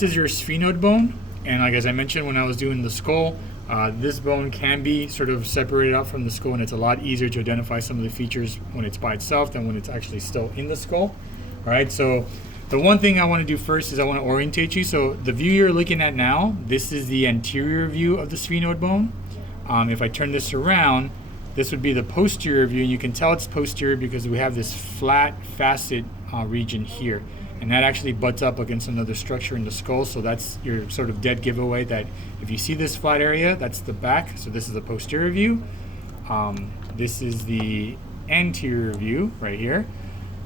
this is your sphenoid bone, and like as I mentioned when I was doing the skull, this bone can be sort of separated out from the skull, and it's a lot easier to identify some of the features when it's by itself than when it's actually still in the skull. All right, so the one thing I want to do first is I want to orientate you. So the view you're looking at now, this is the anterior view of the sphenoid bone. If I turn this around, this would be the posterior view, and you can tell it's posterior because we have this flat facet region here, and that actually butts up against another structure in the skull. So that's your sort of dead giveaway that if you see this flat area, that's the back. So this is the posterior view. This is the anterior view right here.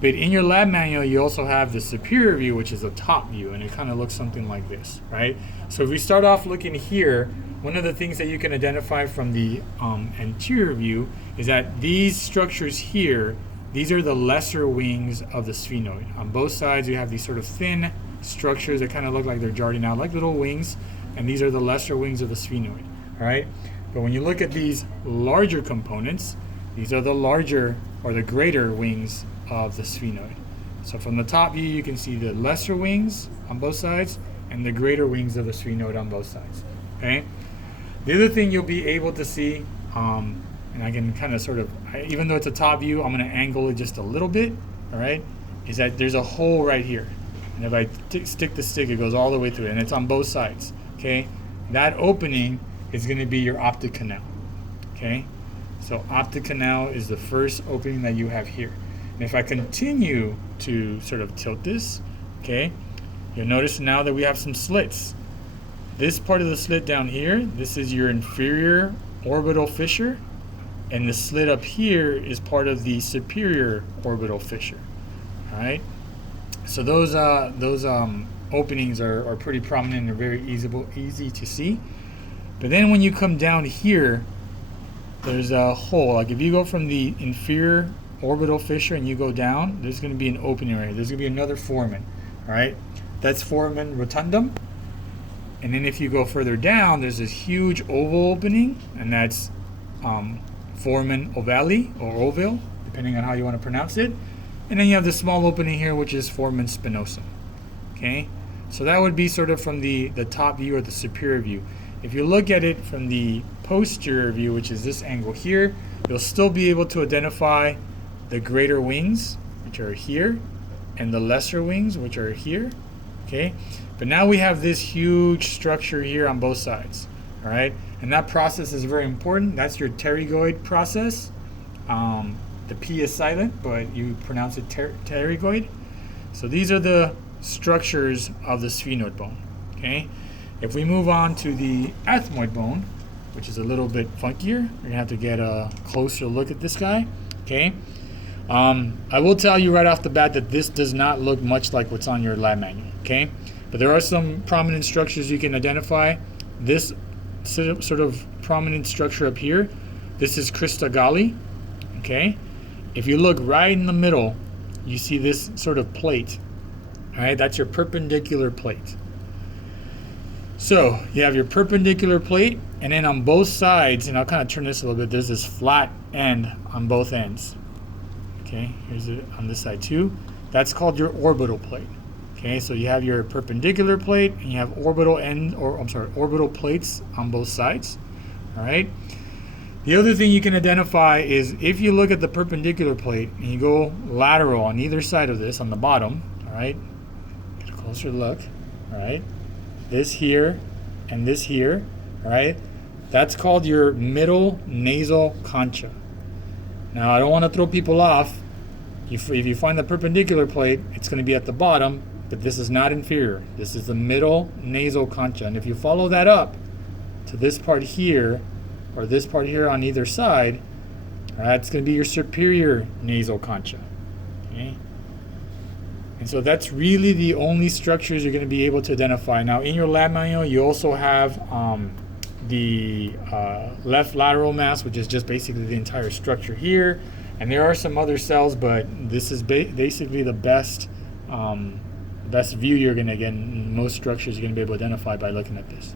But in your lab manual, you also have the superior view, which is the top view, and it kind of looks something like this, right? So if we start off looking here, one of the things that you can identify from the anterior view is that these structures here, these are the lesser wings of the sphenoid. On both sides, you have these sort of thin structures that kind of look like they're jutting out like little wings, and these are the lesser wings of the sphenoid, all right? But when you look at these larger components, these are the larger or the greater wings of the sphenoid. So from the top view, you can see the lesser wings on both sides and the greater wings of the sphenoid on both sides, okay? The other thing you'll be able to see, and I can kind of sort of, even though it's a top view, I'm going to angle it just a little bit, all right, is that there's a hole right here. And if I stick the stick, it goes all the way through it, and it's on both sides, okay? That opening is going to be your optic canal, okay? So optic canal is the first opening that you have here. And if I continue to sort of tilt this, okay, you'll notice now that we have some slits. This part of the slit down here, this is your inferior orbital fissure, and the slit up here is part of the superior orbital fissure. All right, so those openings are pretty prominent and are very easy to see. But then when you come down here, there's a hole. Like if you go from the inferior orbital fissure and you go down, there's going to be an opening right here. There's going to be another foramen. All right, that's foramen rotundum. And then if you go further down, there's this huge oval opening, and that's foramen ovale or ovale, depending on how you want to pronounce it. And then you have the small opening here, which is foramen spinosum. Okay, so that would be sort of from the top view or the superior view. If you look at it from the posterior view, which is this angle here, you'll still be able to identify the greater wings, which are here, and the lesser wings, which are here. Okay, but now we have this huge structure here on both sides. All right, and that process is very important. That's your pterygoid process. The P is silent, but you pronounce it pterygoid. So these are the structures of the sphenoid bone. Okay, if we move on to the ethmoid bone, which is a little bit funkier, we're gonna have to get a closer look at this guy. Okay, I will tell you right off the bat that this does not look much like what's on your lab manual. Okay, but there are some prominent structures you can identify. This sort of prominent structure up here, this is crista galli. Okay, if you look right in the middle, you see this sort of plate. All right, that's your perpendicular plate. So you have your perpendicular plate, and then on both sides, and I'll kind of turn this a little bit, there's this flat end on both ends. Okay, here's it on this side too. That's called your orbital plate. Okay, so you have your perpendicular plate and you have orbital plates on both sides. All right. The other thing you can identify is if you look at the perpendicular plate and you go lateral on either side of this on the bottom. All right. Get a closer look. All right. This here and this here. All right. That's called your middle nasal concha. Now I don't want to throw people off. If you find the perpendicular plate, it's going to be at the bottom. But this is not inferior. This is the middle nasal concha. And if you follow that up to this part here, or this part here on either side, that's going to be your superior nasal concha. Okay? And so that's really the only structures you're going to be able to identify. Now in your lab manual, you also have the left lateral mass, which is just basically the entire structure here. And there are some other cells, but this is basically the best view you're going to get in most structures you're going to be able to identify by looking at this.